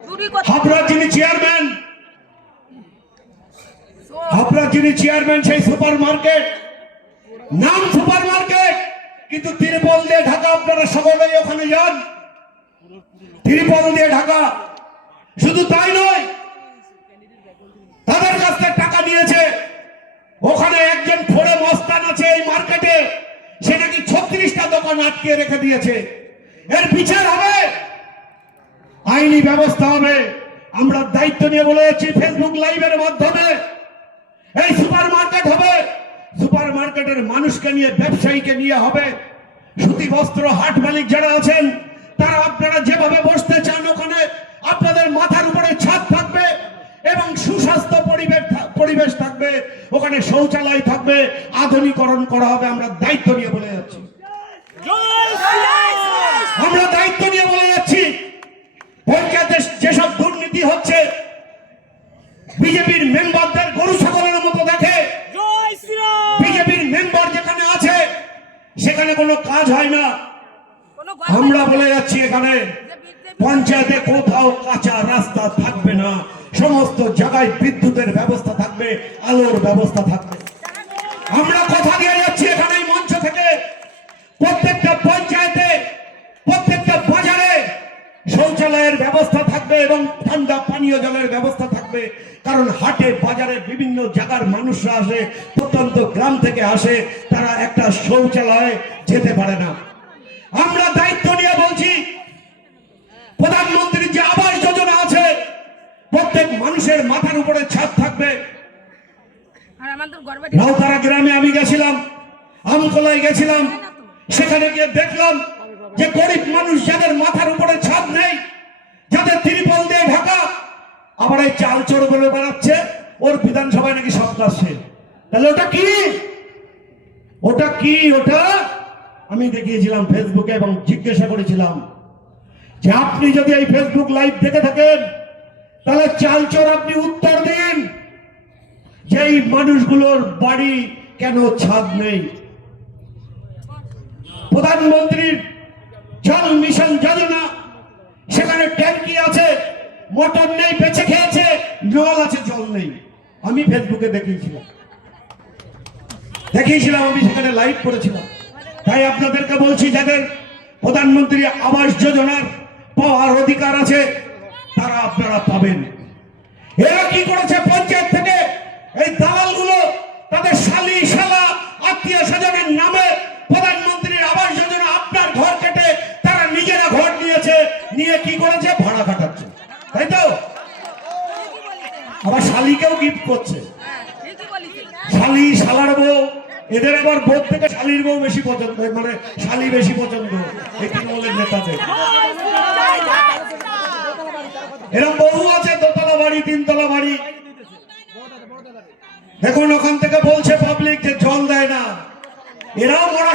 হাবড়ার যিনি চেয়ারম্যান সেই super market, নাম সুপার মার্কেট, কিন্তু তিরপল দিয়ে ঢাকা। আপনারা সকলেই ওখানে যান, তিরপল দিয়ে ঢাকা। শুধু তাই নয়, তাদের কাছ থেকে টাকা নিয়েছে। ওখানে একজন ফোড়ে মস্তান আছে এই মার্কেটে, সে নাকি 36টা দোকান আটকে রেখে দিয়েছে। এর বিচার হবে, আইনি ব্যবস্থা হবে। আমরা দায়িত্ব নিয়ে বলে যাচ্ছি ফেসবুক লাইভের মাধ্যমে, এই সুপার মার্কেট হবে, সুপার মার্কেটের মানুষকে নিয়ে, ব্যবসায়ীকে নিয়ে হবে। সুতি বস্ত্র হাট মালিক যারা আছেন, তারা আপনারা যেভাবে বসতে চান ওখানে আপনাদের মাথার উপরে ছাদ থাকবে এবং সুস্বাস্থ্য পরিবেশ থাকবে, ওখানে শৌচালয় থাকবে, আধুনিকরণ করা হবে। আমরা দায়িত্ব নিয়ে বলে যাচ্ছি, আমরা দায়িত্ব নিয়ে বলে যাচ্ছি। পঞ্চায়েতে যেসব দুর্নীতি হচ্ছে, বিজেপির মেম্বারদের গরু ছাগলের মতো দেখে, বিজেপির মেম্বার যেখানে আছে সেখানে কোনো কাজ হয় না। আমরা বলে যাচ্ছি এখানে পঞ্চায়েতে কোথাও কাঁচা রাস্তা থাকবে না, সমস্ত জায়গায় বিদ্যুতের ব্যবস্থা থাকবে, আলোর ব্যবস্থা থাকবে। আমরা কথা দিয়ে যাচ্ছি এখানে এই মঞ্চ থেকে, প্রত্যেকটা পঞ্চায়েতে, প্রত্যেকটা বাজারে শৌচালয়ের ব্যবস্থা থাকবে এবং ঠান্ডা পানীয় জলের ব্যবস্থা থাকবে। কারণ হাটে বাজারে বিভিন্ন জায়গার মানুষরা আসে, প্রত্যন্ত গ্রাম থেকে আসে, তারা একটা শৌচালয়ে যেতে পারে না। আমরা দায়িত্ব নিয়ে বলছি, প্রধানমন্ত্রীর যে আবাস যোজনা আছে, প্রত্যেক মানুষের মাথার উপরে ছাদ থাকবে। রাউতারা গ্রামে আমি গেছিলাম, আমতলায় গেছিলাম, সেখানে গিয়ে দেখলাম যে গরিব মানুষ যাদের মাথার উপরে ছাদ নেই, যাদের তিরপল দিয়ে ঢাকা, আবার এই চাল চোর বলে বেড়াচ্ছে ওর বিধানসভায় নাকি সরকার শেষ। তাহলে ওটা কি? ওটা কি? ওটা আমি দেখিয়েছিলাম ফেসবুকে এবং জিজ্ঞাসা করেছিলাম যে আপনি যদি এই ফেসবুক লাইভ দেখে থাকেন তাহলে চাল চোর আপনি উত্তর দিন যে এই মানুষগুলোর বাড়ি কেন ছাদ নেই। প্রধানমন্ত্রীর জল মিশন যোজনা, সেখানে ট্যাঙ্কি আছে, মোটর নেই, বেঁচে খেয়েছে, জল আছে, জল নেই। আমি ফেসবুকে দেখিয়েছিলাম, আমি সেখানে লাইভ করেছিলাম। তাই আপনাদেরকে বলছি, যাদের প্রধানমন্ত্রী আবাস যোজনার পাওয়ার অধিকার আছে তারা আপনারা পাবেন। এরা কি করেছে? পঞ্চায়েত থেকে এই দালালগুলো তাদের শালি শালা আত্মীয় স্বজনের নামে প্রধানমন্ত্রীর আবাস যোজনা আপনার ঘর কেটে তারা নিজেরা ঘর নিয়েছে, নিয়ে কি করেছে? ভাড়া কাটাচ্ছে, তাই তো? আবার শালিকেও গিফট করছে, শালি শালার বউ। এদের আবার বউ থেকে শালির বউ বেশি পছন্দ, মানে শালি বেশি পছন্দ এই তৃণমূলের নেতাদের। এরকম বহু আছে, দোতলা বাড়ি, তিনতলা বাড়ি। দেখুন ওখান থেকে বলছে পাবলিক যে জল দেয় না, এরাও মরা